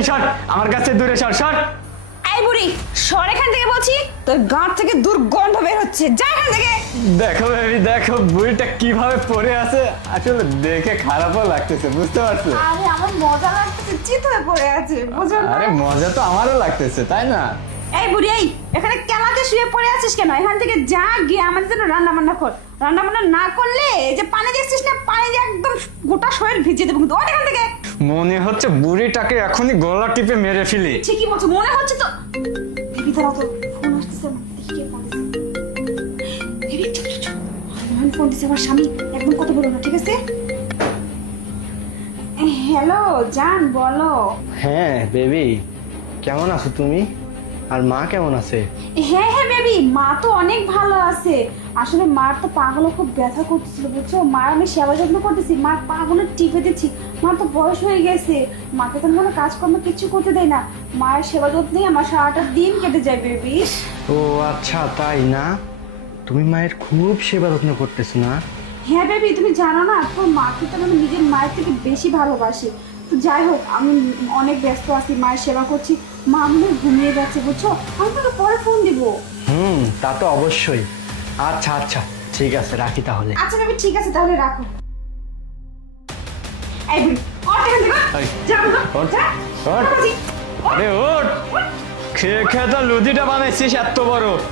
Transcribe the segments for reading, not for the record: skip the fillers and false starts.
এই সর, আমার কাছে দূরে সর সর। এই বুড়ি সর এখান থেকে বলছি, তোর গাঁট থেকে দুর্গন্ধ বের হচ্ছে, যা এখান থেকে। দেখো বেবি দেখো বুড়িটা কিভাবে পড়ে আছে, আসলে দেখে খারাপও লাগতেছে, বুঝতে পারছো? আরে আমার মজা লাগতেছে, চিত হয়ে পড়ে আছে, বুঝো না? আরে মজা তো আমারও লাগতেছে, তাই না? এই বুড়ি এই এখানে কেলাতে শুয়ে পড়ে আছিস কেন? এখান থেকে যা, গিয়ে আমাদের জন্য রান্না বান্না কর। রান্না বান্না না করলে এই যে পানি দেখছিস না, পানি দিয়ে একদম গোটা শরীর ভিজিয়ে দেবো কিন্তু। এখান থেকে মনে হচ্ছে বুড়িটাকে এখনই গলা টিপে মেরে ফেলি। ঠিকই বলছো, মনে হচ্ছে তো। বেবি দাঁড়াও তো, ফোন আসতেছে আমার, দেখি কে ফোন দিছে। বেবি চুপ চুপ চুপ, আমার ফোন দিছে আমার স্বামী, একদম কথা বলো না, ঠিক আছে? হ্যালো জান, বলো। হ্যাঁ বেবি, কেমন আছো তুমি? আর মা কেমন আছে? হ্যাঁ হ্যাঁ বেবি, মা তো অনেক ভালো আছে। আসলে মার তো পাগলে খুব ব্যথা করতেছিল, বুঝছো? মার আমি সেবা যত্ন করতেছি, মার পাগলে টিপে দিচ্ছি। মার তো বয়স হয়ে গেছে, মাকে তো কোনো কাজকর্ম কিছু করতে দেয় না। মায়ের সেবা যত্নেই আমার সারাটা দিন কেটে যায় বেবি। ও আচ্ছা, তাই না? তুমি মায়ের খুব সেবা যত্ন করতেছো না? হ্যাঁ বেবি, তুমি জানো না, তোর মাকে তো আমি নিজের মায়ের থেকে বেশি ভালোবাসি। তো যাই হোক, আমি অনেক ব্যস্ত আছি, মায়ের সেবা করছি। মা মনে হয় ঘুমিয়ে যাচ্ছে, বুঝছো? আমি তোকে পরে ফোন দিব। তা তো অবশ্যই। আচ্ছা আচ্ছা, ঠিক আছে, রাখি তাহলে। আচ্ছা বেবি, ঠিক আছে তাহলে রাখো। এই বুড়ি ওঠ এখান থেকে, এই, যা বাবা, ওঠ, যা। ওঠ। বাবাজি, ওঠ, আরে ওঠ, ওঠ, খেয়ে খেয়ে তো লুচিটা বানাইছিস এত বড়, ওঠ।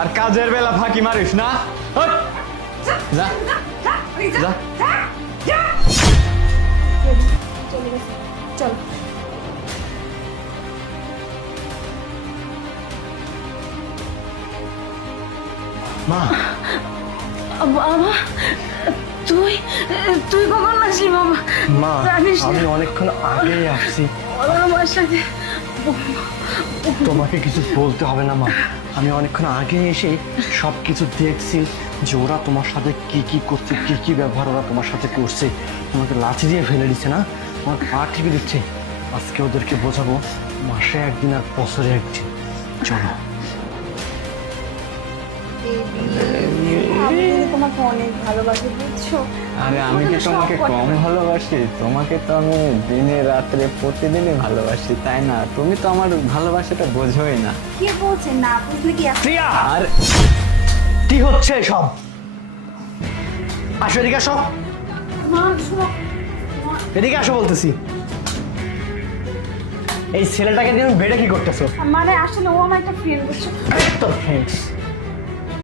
আর কাজের বেলা ফাঁকি মারিস না। ওঠ। যা, যা। যা, যা, ওই যা, যা। যা, যা। চলে গেছে, চল। মা, বাবা, তুই তুই কখন আসলি বাবা? মা জানিস না, আমি অনেকক্ষণ আগে আসছি। আমার সাথে তোমাকে কিছু বলতে হবে না মা, আমি অনেকক্ষণ আগে এসে সব কিছু দেখছি যে ওরা তোমার সাথে কি কি করছে, কি কি ব্যবহার ওরা তোমার সাথে করছে। তোমাকে লাঠি দিয়ে ফেলে দিচ্ছে না, তোমার পা টিপে দিচ্ছে। আজকে ওদেরকে বোঝাবো, মাসে একদিন আর বছরে একদিন। চলো। আমি কিন্তু তোমাকে অনেক ভালোবাসি, বুঝছো? আরে আমি কি তোমাকে সব তোমাকে কথা কম বলি। ভালোবাসি? তোমাকে তো আমি দিনে রাত্রে প্রতিদিনই ভালোবাসি, তাই না? তুমি তো আমার ভালোবাসাটা বোঝোই না। কে বলছে না বুঝলে কি? প্রিয়া, আর কি হচ্ছে সব? আসো এদিকে, আসো মা শোনো, এদিকে আসো বলতেছি। এই ছেলেটাকে তুমি বেড়ে কি করতেছো? মানে আসলে ও আমার একটা ফ্রেন্ড, বুঝছো? তোর ফ্রেন্ডস